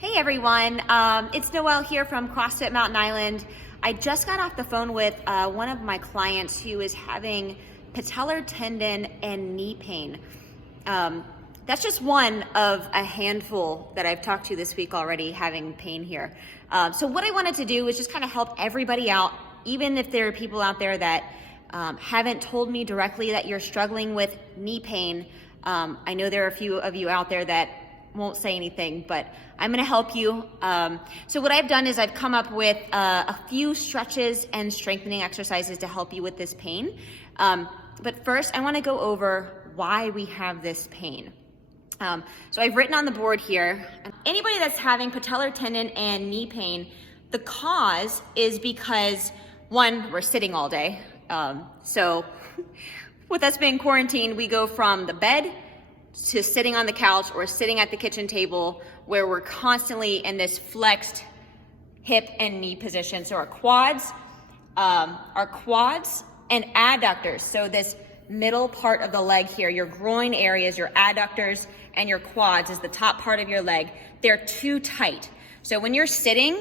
Hey everyone, it's Noelle here from CrossFit Mountain Island. I just got off the phone with one of my clients who is having patellar tendon and knee pain. That's just one of a handful that I've talked to this week already having pain here. So what I wanted to do is just kind of help everybody out, even if there are people out there that haven't told me directly that you're struggling with knee pain. I know there are a few of you out there that won't say anything, but I'm gonna help you. So what I've done is I've come up with a few stretches and strengthening exercises to help you with this pain. But first, I wanna go over why we have this pain. So I've written on the board here, anybody that's having patellar tendon and knee pain, the cause is because, one, we're sitting all day. So with us being quarantined, we go from the bed to sitting on the couch or sitting at the kitchen table where we're constantly in this flexed hip and knee position. So our quads and adductors, so this middle part of the leg here, your groin areas, your adductors and your quads is the top part of your leg. They're too tight. So when you're sitting,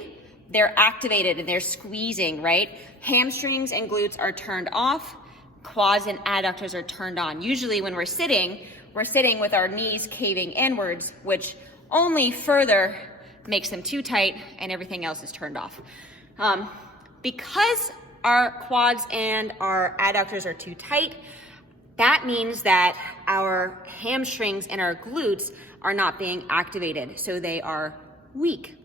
they're activated and they're squeezing, right? Hamstrings and glutes are turned off. Quads and adductors are turned on. Usually when we're sitting with our knees caving inwards, which only further makes them too tight and everything else is turned off. Because our quads and our adductors are too tight, that means that our hamstrings and our glutes are not being activated, so they are weak.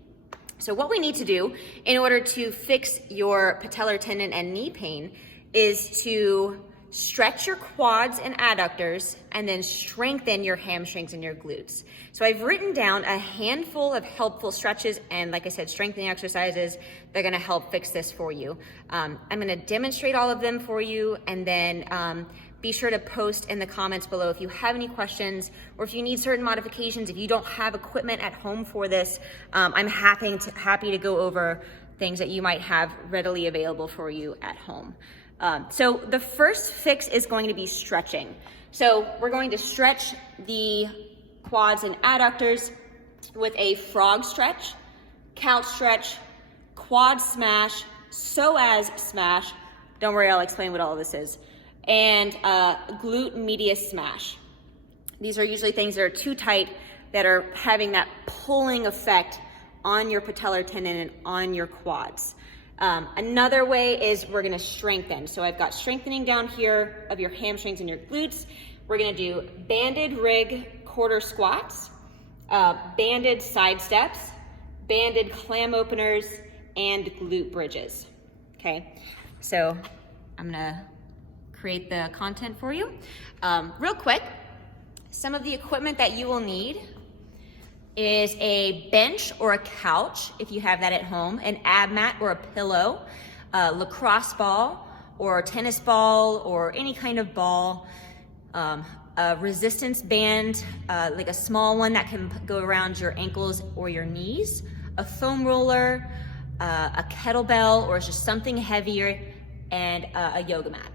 So what we need to do in order to fix your patellar tendon and knee pain is to stretch your quads and adductors and then strengthen your hamstrings and your glutes. So I've written down a handful of helpful stretches and, like I said, strengthening exercises that are gonna help fix this for you. I'm gonna demonstrate all of them for you, and then be sure to post in the comments below if you have any questions or if you need certain modifications. If you don't have equipment at home for this, I'm happy to go over things that you might have readily available for you at home. So the first fix is going to be stretching. So we're going to stretch the quads and adductors with a frog stretch, couch stretch, quad smash, psoas smash. Don't worry, I'll explain what all of this is. And glute medius smash. These are usually things that are too tight, that are having that pulling effect on your patellar tendon and on your quads. Another way is we're gonna strengthen. So I've got strengthening down here of your hamstrings and your glutes. We're gonna do banded rig quarter squats, banded side steps, banded clam openers, and glute bridges. Okay, so I'm gonna create the content for you. Real quick, some of the equipment that you will need is a bench or a couch, if you have that at home, an ab mat or a pillow, a lacrosse ball or a tennis ball or any kind of ball, a resistance band, like a small one that can go around your ankles or your knees, a foam roller, a kettlebell or just something heavier, and a yoga mat.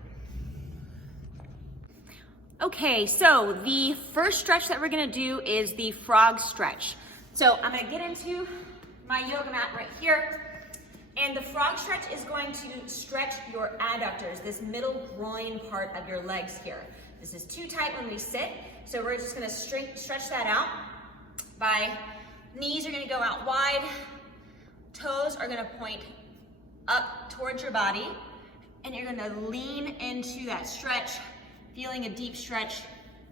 Okay, so the first stretch that we're gonna do is the frog stretch. So I'm gonna get into my yoga mat right here, and the frog stretch is going to stretch your adductors, this middle groin part of your legs here. This is too tight when we sit, so we're just gonna stretch that out. Knees are gonna go out wide, toes are gonna point up towards your body, and you're gonna lean into that stretch, feeling a deep stretch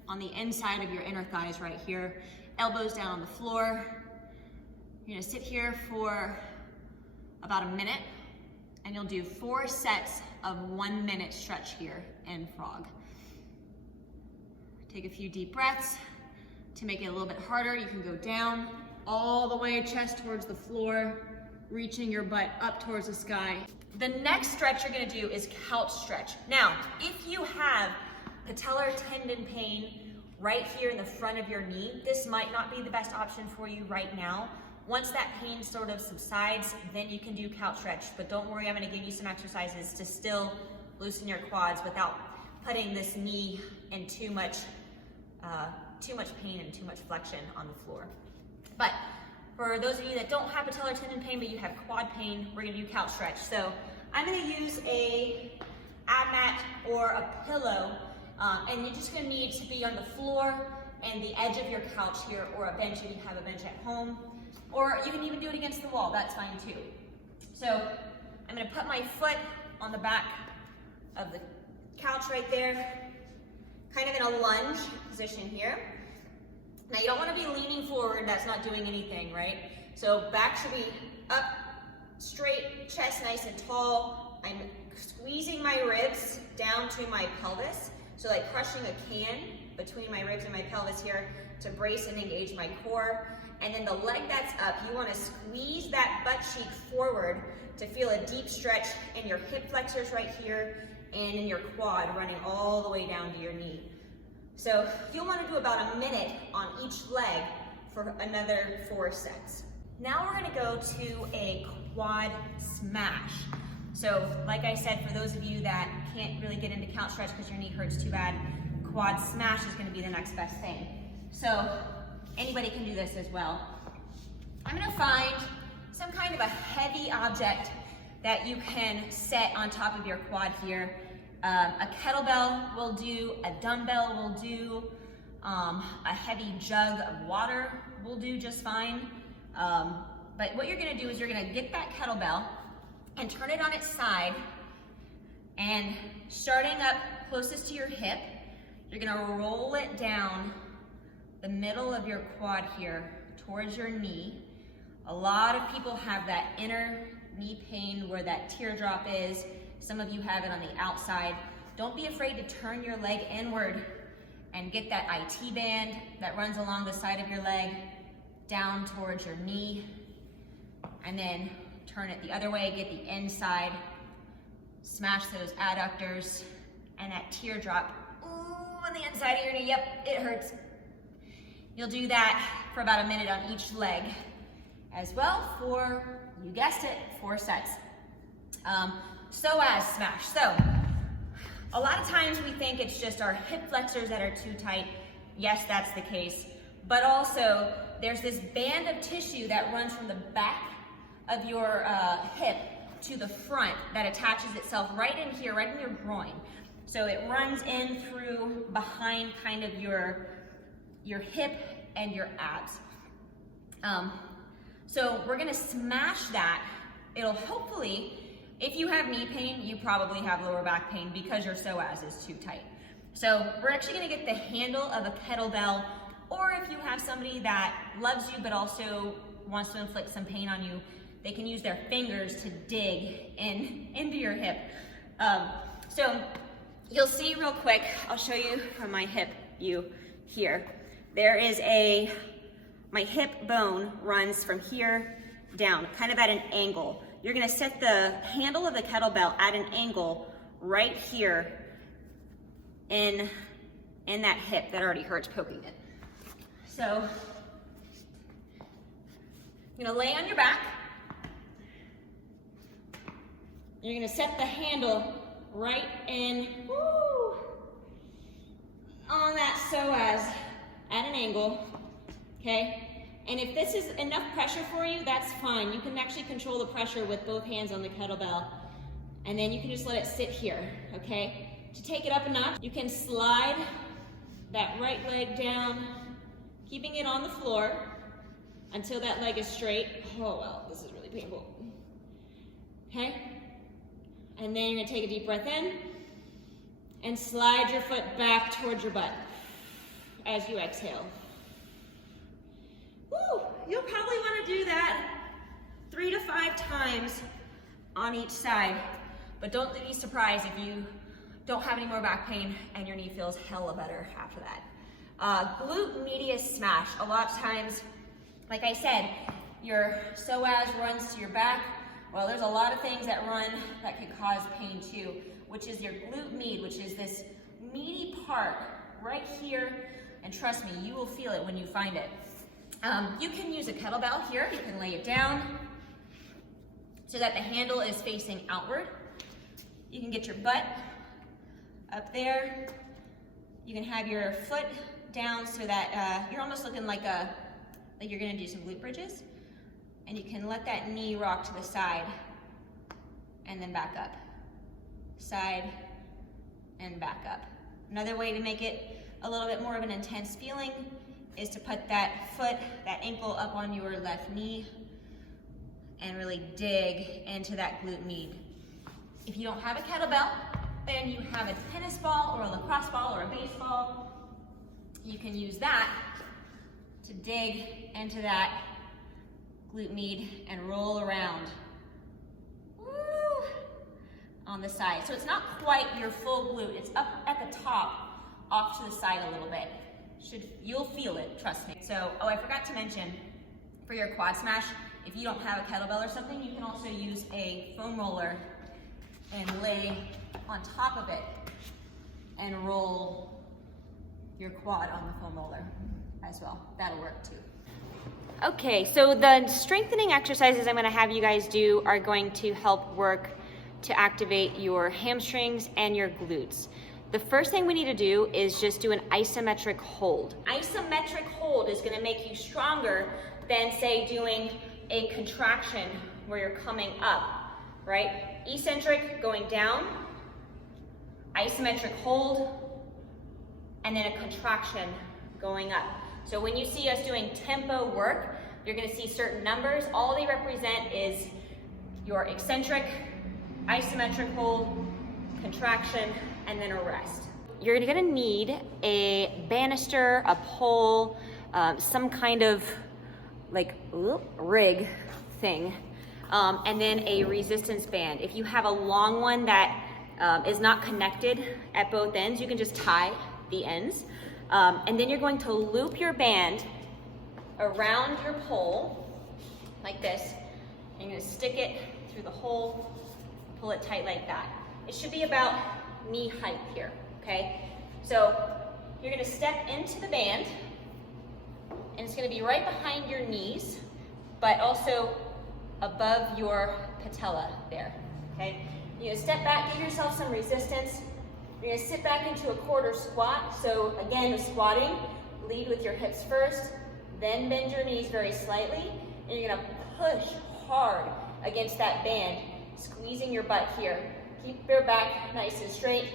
on the inside of your inner thighs right here. Elbows down on the floor. You're gonna sit here for about a minute, and you'll do 4 sets of 1 minute stretch here in frog. Take a few deep breaths. To make it a little bit harder, you can go down all the way, chest towards the floor, reaching your butt up towards the sky. The next stretch you're gonna do is couch stretch. Now, if you have patellar tendon pain right here in the front of your knee, this might not be the best option for you right now. Once that pain sort of subsides, then you can do couch stretch. But don't worry, I'm gonna give you some exercises to still loosen your quads without putting this knee in too much pain and too much flexion on the floor. But For those of you that don't have patellar tendon pain, but you have quad pain, we're gonna do couch stretch. So I'm gonna use a ab mat or a pillow, and you're just gonna need to be on the floor and the edge of your couch here, or a bench if you have a bench at home, or you can even do it against the wall, that's fine too. So I'm gonna put my foot on the back of the couch right there, kind of in a lunge position here. Now you don't wanna be leaning forward, that's not doing anything, right? So back should be up, straight, chest nice and tall. I'm squeezing my ribs down to my pelvis, so like crushing a can between my ribs and my pelvis here to brace and engage my core. And then the leg that's up, you wanna squeeze that butt cheek forward to feel a deep stretch in your hip flexors right here and in your quad running all the way down to your knee. So you'll wanna do about a minute on each leg for another 4 sets. Now we're gonna go to a quad smash. So like I said, for those of you that can't really get into couch stretch because your knee hurts too bad, quad smash is gonna be the next best thing. So anybody can do this as well. I'm gonna find some kind of a heavy object that you can set on top of your quad here. A kettlebell will do, a dumbbell will do, a heavy jug of water will do just fine. But what you're gonna do is you're gonna get that kettlebell and turn it on its side, and starting up closest to your hip, you're gonna roll it down the middle of your quad here towards your knee. A lot of people have that inner knee pain where that teardrop is. Some of you have it on the outside. Don't be afraid to turn your leg inward and get that IT band that runs along the side of your leg down towards your knee, and then turn it the other way, get the inside, smash those adductors and that teardrop, ooh, on the inside of your knee, yep, it hurts. You'll do that for about a minute on each leg as well for, you guessed it, 4 sets. Psoas Smash. So, a lot of times we think it's just our hip flexors that are too tight. Yes, that's the case. But also, there's this band of tissue that runs from the back of your hip to the front that attaches itself right in here, right in your groin. So it runs in through behind kind of your hip and your abs. So we're gonna smash that. It'll hopefully, if you have knee pain, you probably have lower back pain because your psoas is too tight. So we're actually gonna get the handle of a kettlebell, or if you have somebody that loves you but also wants to inflict some pain on you, they can use their fingers to dig into your hip. So you'll see real quick, I'll show you from my hip view here. There is my hip bone runs from here down, kind of at an angle. You're gonna set the handle of the kettlebell at an angle right here in that hip that already hurts poking it. So, you're gonna lay on your back. You're gonna set the handle right in, woo, on that psoas at an angle, okay? And if this is enough pressure for you, that's fine. You can actually control the pressure with both hands on the kettlebell, and then you can just let it sit here, okay? To take it up a notch, you can slide that right leg down, keeping it on the floor until that leg is straight. Oh, well, this is really painful. Okay? And then you're gonna take a deep breath in and slide your foot back towards your butt as you exhale. Woo! You'll probably wanna do that 3 to 5 times on each side, but don't be surprised if you don't have any more back pain and your knee feels hella better after that. Glute Medius Smash. A lot of times, like I said, your psoas runs to your back. Well, there's a lot of things that run that can cause pain too, which is your glute med, which is this meaty part right here, and trust me, you will feel it when you find it. You can use a kettlebell here. You can lay it down so that the handle is facing outward. You can get your butt up there. You can have your foot down so that you're almost looking like you're gonna do some glute bridges. And you can let that knee rock to the side and then back up. Side and back up. Another way to make it a little bit more of an intense feeling is to put that foot, that ankle up on your left knee and really dig into that glute med. If you don't have a kettlebell, then you have a tennis ball or a lacrosse ball or a baseball. You can use that to dig into that glute med and roll around. Woo! On the side. So it's not quite your full glute, it's up at the top, off to the side a little bit. You'll feel it, trust me. So, oh, I forgot to mention, for your quad smash, if you don't have a kettlebell or something, you can also use a foam roller and lay on top of it and roll your quad on the foam roller as well. That'll work too. Okay, so the strengthening exercises I'm gonna have you guys do are going to help work to activate your hamstrings and your glutes. The first thing we need to do is just do an isometric hold. Isometric hold is gonna make you stronger than, say, doing a contraction where you're coming up, right? Eccentric, going down, isometric hold, and then a contraction going up. So when you see us doing tempo work, you're gonna see certain numbers. All they represent is your eccentric, isometric hold, contraction, and then a rest. You're gonna need a banister, a pole, some kind of like rig thing, and then a resistance band. If you have a long one that is not connected at both ends, you can just tie the ends. And then you're going to loop your band around your pole like this. And you're gonna stick it through the hole, pull it tight like that. It should be about knee height here, okay? So you're gonna step into the band, and it's gonna be right behind your knees, but also above your patella there, okay? You're gonna step back, give yourself some resistance. You're gonna sit back into a quarter squat. So again, the squatting, lead with your hips first, then bend your knees very slightly, and you're gonna push hard against that band, squeezing your butt here. Keep your back nice and straight.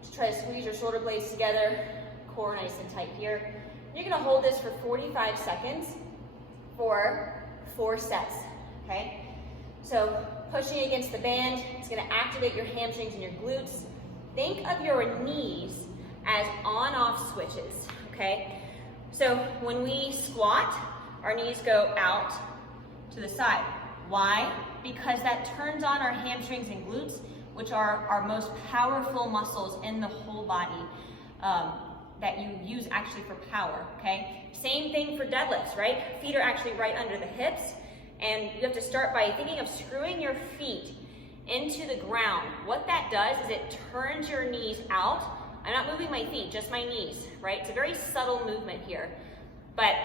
Just try to squeeze your shoulder blades together, core nice and tight here. You're gonna hold this for 45 seconds for 4 sets, okay? So pushing against the band, it's gonna activate your hamstrings and your glutes. Think of your knees as on-off switches, okay? So when we squat, our knees go out to the side. Why? Because that turns on our hamstrings and glutes, which are our most powerful muscles in the whole body that you use actually for power, okay? Same thing for deadlifts, right? Feet are actually right under the hips, and you have to start by thinking of screwing your feet into the ground. What that does is it turns your knees out. I'm not moving my feet, just my knees, right? It's a very subtle movement here. But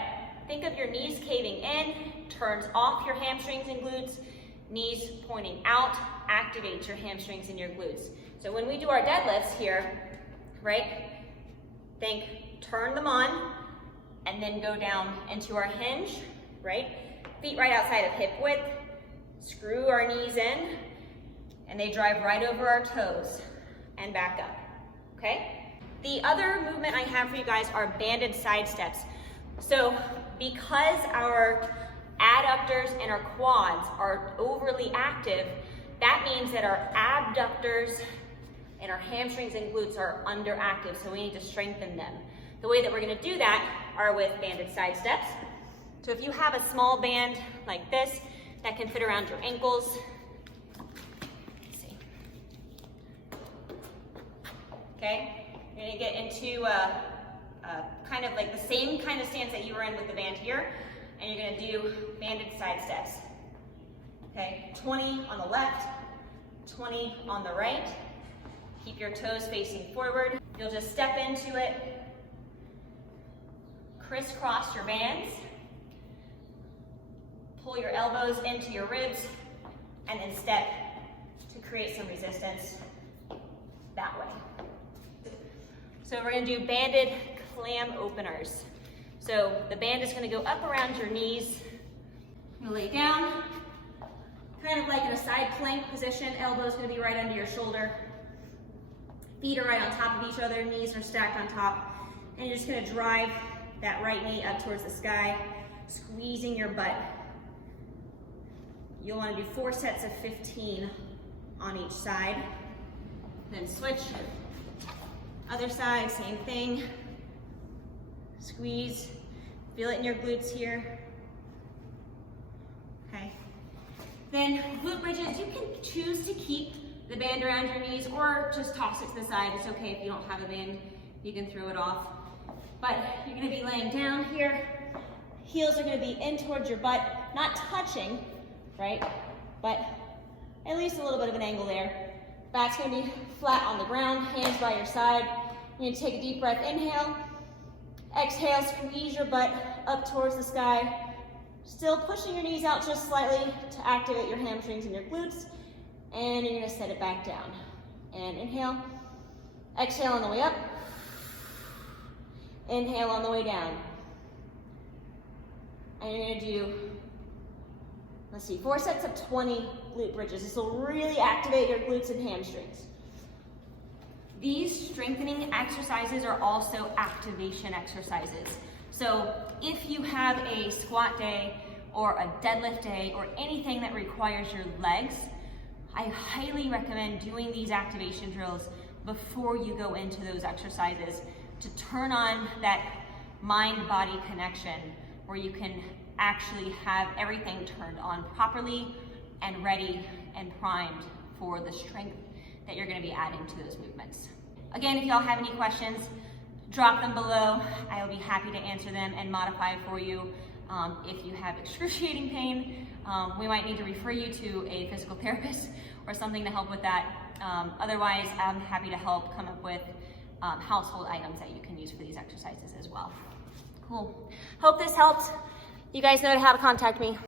think of your knees caving in, turns off your hamstrings and glutes, knees pointing out, activates your hamstrings and your glutes. So when we do our deadlifts here, right, think turn them on and then go down into our hinge, right? Feet right outside of hip width, screw our knees in, and they drive right over our toes and back up, okay? The other movement I have for you guys are banded side steps. So because our adductors and our quads are overly active, that means that our abductors and our hamstrings and glutes are underactive, so we need to strengthen them. The way that we're gonna do that are with banded side steps. So if you have a small band like this that can fit around your ankles, okay? You're gonna get into kind of like the same kind of stance that you were in with the band here, and you're gonna do banded side steps. Okay, 20 on the left, 20 on the right. Keep your toes facing forward. You'll just step into it, crisscross your bands, pull your elbows into your ribs, and then step to create some resistance that way. So we're gonna do banded clam openers. So the band is gonna go up around your knees. You lay down, kind of like in a side plank position. Elbow's gonna be right under your shoulder. Feet are right on top of each other, knees are stacked on top. And you're just gonna drive that right knee up towards the sky, squeezing your butt. You'll wanna do 4 sets of 15 on each side. Then switch. Other side, same thing. Squeeze. Feel it in your glutes here. Okay. Then glute bridges, you can choose to keep the band around your knees or just toss it to the side. It's okay if you don't have a band, you can throw it off. But you're gonna be laying down here. Heels are gonna be in towards your butt, not touching, right? But at least a little bit of an angle there. Back's gonna be flat on the ground, hands by your side. You're gonna take a deep breath, inhale. Exhale, squeeze your butt up towards the sky. Still pushing your knees out just slightly to activate your hamstrings and your glutes. And you're gonna set it back down. And inhale. Exhale on the way up. Inhale on the way down. And you're gonna do, let's see, 4 sets of 20 glute bridges. This will really activate your glutes and hamstrings. These strengthening exercises are also activation exercises. So if you have a squat day or a deadlift day or anything that requires your legs, I highly recommend doing these activation drills before you go into those exercises to turn on that mind-body connection where you can actually have everything turned on properly and ready and primed for the strength that you're gonna be adding to those movements. Again, if y'all have any questions, drop them below. I will be happy to answer them and modify for you. If you have excruciating pain, we might need to refer you to a physical therapist or something to help with that. Otherwise, I'm happy to help come up with household items that you can use for these exercises as well. Cool. Hope this helped. You guys know how to contact me.